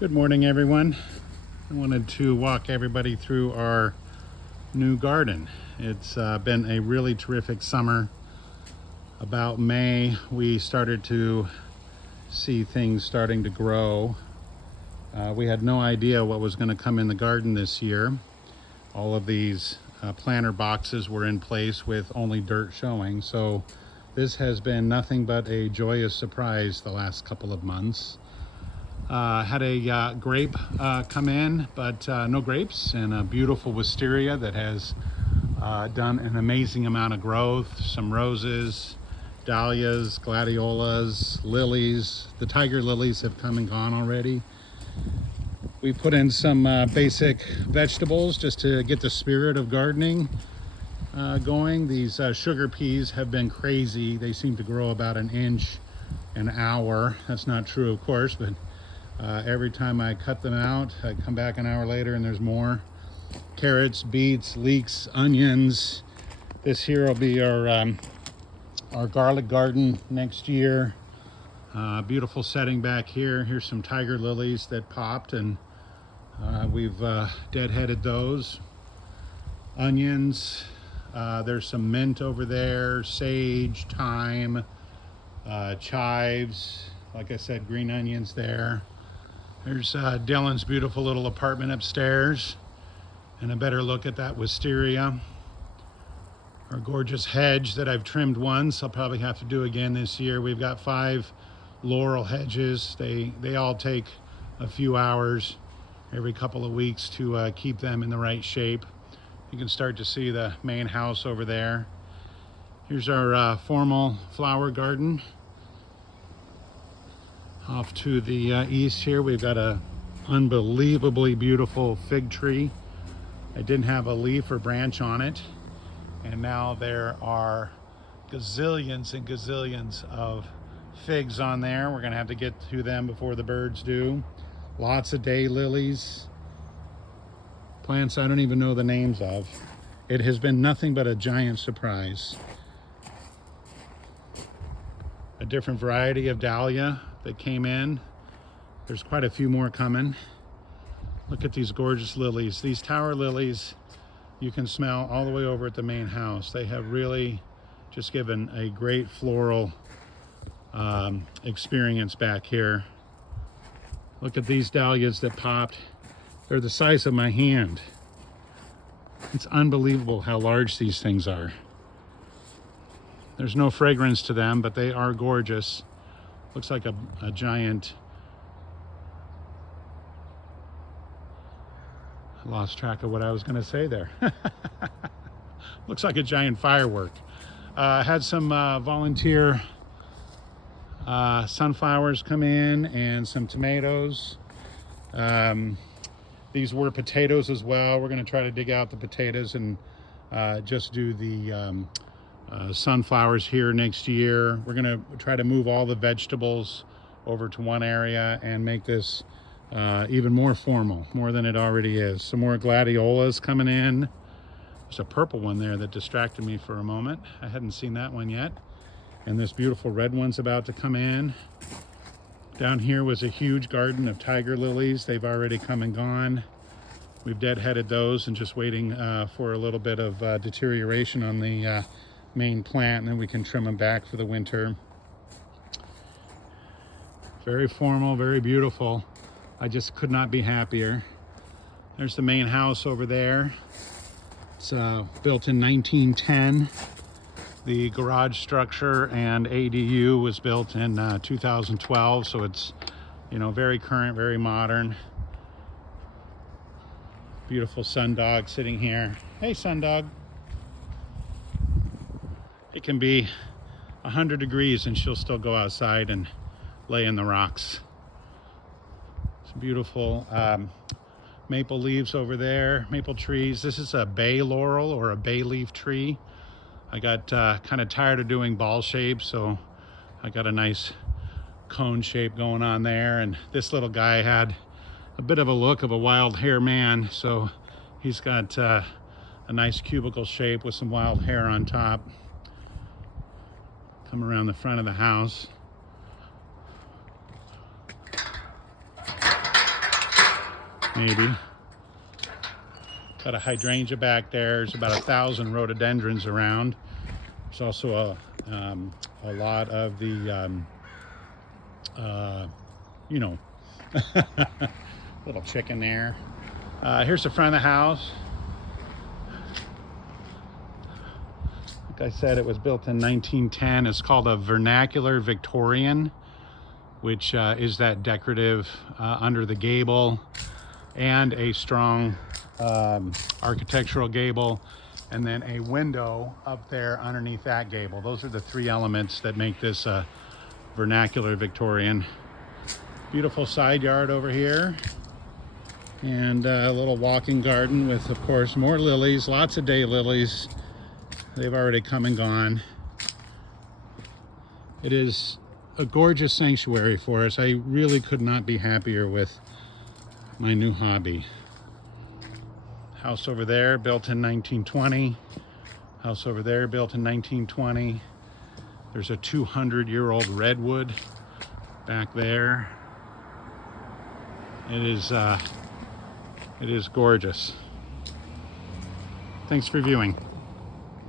Good morning, everyone. I wanted to walk everybody through our new garden. It's been a really terrific summer. About May, we started to see things starting to grow. We had no idea what was going to come in the garden this year. All of these planter boxes were in place with only dirt showing, so this has been nothing but a joyous surprise the last couple of months. Had a grape come in, but no grapes, and a beautiful wisteria that has done an amazing amount of growth. Some roses, dahlias, gladiolas, lilies. The tiger lilies have come and gone already. We put in some basic vegetables just to get the spirit of gardening going. These sugar peas have been crazy. They seem to grow about an inch an hour. That's not true, of course, but every time I cut them out, I come back an hour later and there's more. Carrots, beets, leeks, onions. This here will be our garlic garden next year. Beautiful setting back here. Here's some tiger lilies that popped, and we've deadheaded those. Onions. There's some mint over there, sage, thyme, chives. Like I said, green onions there. There's Dylan's beautiful little apartment upstairs, and a better look at that wisteria. Our gorgeous hedge that I've trimmed once. I'll probably have to do again this year. We've got 5 laurel hedges. They all take a few hours every couple of weeks to keep them in the right shape. You can start to see the main house over there. Here's our formal flower garden. Off to the east here, we've got a unbelievably beautiful fig tree. I didn't have a leaf or branch on it, and now there are gazillions and gazillions of figs on there. We're gonna have to get to them before the birds do. Lots of daylilies, plants I don't even know the names of. It has been nothing but a giant surprise. A different variety of dahlia that came in. There's quite a few more coming. Look at these gorgeous lilies. These tower lilies you can smell all the way over at the main house. They have really just given a great floral experience back here. Look at these dahlias that popped. They're the size of my hand. It's unbelievable how large these things are. There's no fragrance to them, but they are gorgeous. Looks like a giant, I lost track of what I was going to say there. Looks like a giant firework. Had some volunteer sunflowers come in and some tomatoes. These were potatoes as well. We're going to try to dig out the potatoes and just do the sunflowers here next year. We're going to try to move all the vegetables over to one area and make this even more formal, more than it already is. Some more gladiolas coming in. There's a purple one there that distracted me for a moment. I hadn't seen that one yet. And this beautiful red one's about to come in. Down here was a huge garden of tiger lilies. They've already come and gone. We've deadheaded those and just waiting for a little bit of deterioration on the main plant, and then we can trim them back for the winter. Very formal, very beautiful. I just could not be happier. There's the main house over there. It's built in 1910. The garage structure and ADU was built in 2012, so it's, you know, very current, very modern. Beautiful sundog sitting here. Hey, sundog. It can be 100 degrees and she'll still go outside and lay in the rocks. Some beautiful maple leaves over there, maple trees. This is a bay laurel or a bay leaf tree. I got kind of tired of doing ball shapes, so I got a nice cone shape going on there. And this little guy had a bit of a look of a wild hair man, so he's got a nice cubicle shape with some wild hair on top. Come around the front of the house. maybe. Got a hydrangea back there. There's about 1,000 rhododendrons around. There's also a lot of the, you know, little chicken there. Here's the front of the house. Like I said, it was built in 1910. It's called a vernacular Victorian, which is that decorative under the gable, and a strong architectural gable, and then a window up there underneath that gable. Those are the three elements that make this a vernacular Victorian. Beautiful side yard over here, and a little walking garden with, of course, more lilies, lots of daylilies. They've already come and gone. It is a gorgeous sanctuary for us. I really could not be happier with my new hobby. House over there, built in 1920. House over there, built in 1920. There's a 200-year-old redwood back there. It is gorgeous. Thanks for viewing.